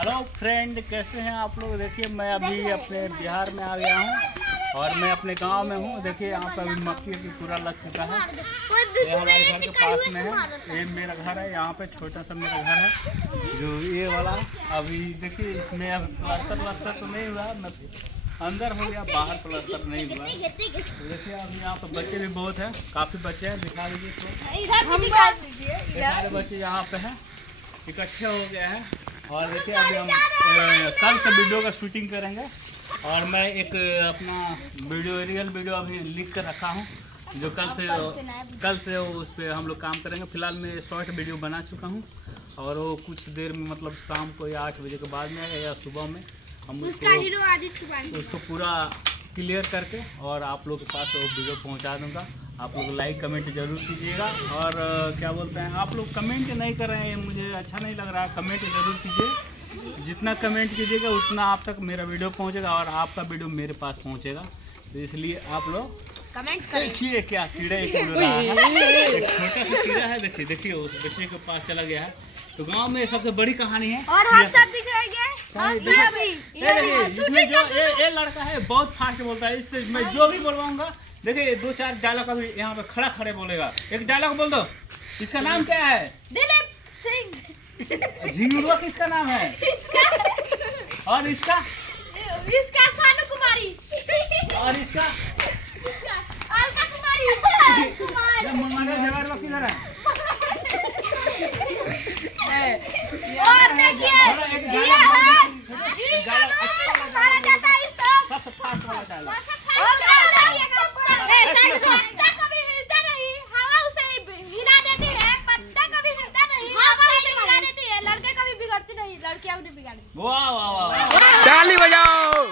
Hello friend, कैसे हैं आप लोग। देखिए मैं अभी अपने बिहार में आ गया हूँ और मैं अपने गांव में हूँ। देखिए यहाँ पर अभी मक्की की पूरा लग चुका है। ये हमारे घर के पास में है, ये मेरा घर है। यहाँ पे छोटा सा मेरा घर है जो ये वाला। अभी देखिए इसमें अब प्लास्टर तो नहीं हुआ, मैं अंदर हो गया, बाहर प्लास्टर नहीं हुआ। तो देखिए अभी यहाँ पर बच्चे भी बहुत हैं, काफ़ी बच्चे हैं। दिखा दीजिए तो सारे बच्चे यहाँ पे हैं, इकट्ठे हो गए हैं। और देखिए अभी हम कल से वीडियो का शूटिंग करेंगे और मैं एक अपना रियल वीडियो अभी लिख कर रखा हूँ जो कल से उस पर हम लोग काम करेंगे। फिलहाल मैं शॉर्ट वीडियो बना चुका हूँ और वो कुछ देर में मतलब शाम को या 8 बजे के बाद में या सुबह में हम उसको पूरा क्लियर करके और आप लोग के पास वो वीडियो पहुँचा दूँगा। आप लोग लाइक कमेंट जरूर कीजिएगा। और क्या बोलते हैं, आप लोग कमेंट नहीं कर रहे हैं, मुझे अच्छा नहीं लग रहा है। कमेंट जरूर कीजिए, जितना कमेंट कीजिएगा उतना आप तक मेरा वीडियो पहुंचेगा और आपका वीडियो मेरे पास पहुंचेगा। तो इसलिए आप लोग कमेंट देखिए क्या कीड़ा उड़ रहा है, एक छोटा सा कीड़ा है। देखिए उस बच्चे के पास चला गया है। तो गांव में सबसे बड़ी कहानी है। और हम सब दिख रहे हैं इसमें जो ये लड़का है बहुत फास्ट बोलता है। इससे मैं जो भी बोलवाऊंगा, देखिए 2-4 डायलॉग अभी यहाँ पे खड़े बोलेगा। एक डायलॉग बोल दो। इसका नाम क्या है? दिलीप सिंह। झिंगुआ किसका नाम है? और इसका सानू कुमारी। और इसका अलका कुमारी। किधर है? और देखिए ये सबसे फास्ट वाला डायलॉग। कभी हिलता नहीं, हवा उसे हिला देती है। पत्ता कभी हिलता नहीं, हवा उसे हिला देती है। लड़के कभी बिगड़ती नहीं, लड़कियां उन्हें बिगाड़ती। वाह वाह वाह, ताली बजाओ।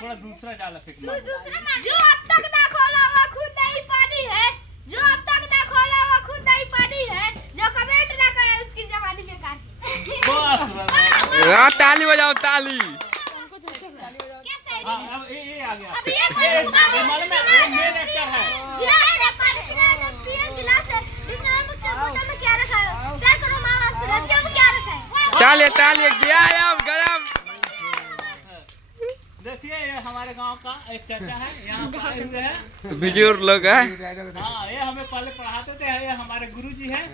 थोड़ा दूसरा डायलॉग। जो अब तक ना खोला वो खुद नहीं पानी है। जो अब तक ना खोला वो खुद नहीं पानी है। जो कमेंट ना करे उसकी जवानी बेकार। बस ताली बजाओ, ताली। अब ये आ गया। ये मालूम है मेन एक्टर है। गिलास है, पानी पिए गिलास है। जिसने बोतल में क्या रखा है? ट्राई करो मामा से, लड़कियों में क्या रखा है? ताली ताली, गरम। देखिए ये हमारे गांव का एक चाचा है, यहाँ पे आए हुए हैं। बुजुर्ग लोग है। हाँ, ये हमें पहले पढ़ाते थे। ये हमारे गुरुजी हैं।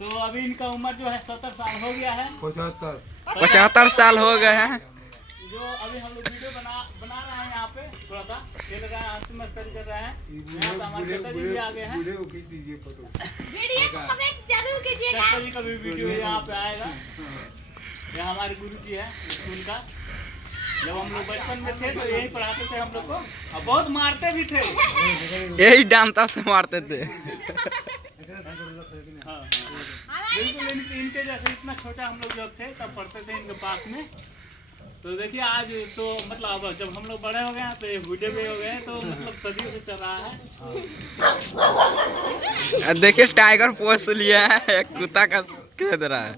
तो अभी इनका उम्र जो है 70 साल हो गया है। 75 साल हो गए हैं। जो अभी हम लोग वीडियो बना रहे हैं यहाँ पे, थोड़ा सा ये लगा हंसी मस्करी कर रहे हैं। यहाँ पे हमारे चाचा जी भी आ गए हैं। वीडियो को कमेंट जरूर कीजिएगा। चाचा जी का भी वीडियो यहाँ पे आएगा। ये हमारे गुरुजी है स्कूल का। जब हम लोग बचपन में थे तो यही पढ़ाते थे हम लोग को और बहुत मारते भी थे। यही डांटा से मारते थे। हाँ बिल्कुल, इनके जैसे इतना छोटा हम लोग जब थे तब पढ़ते थे इनके पास में। तो देखिए आज तो मतलब अब जब हम लोग बड़े हो गए हैं तो ये बूढ़े भी हो गए हैं, तो मतलब सदियों से चल रहा है। देखिए टाइगर पोस लिया है, एक कुत्ता का खेद रहा है।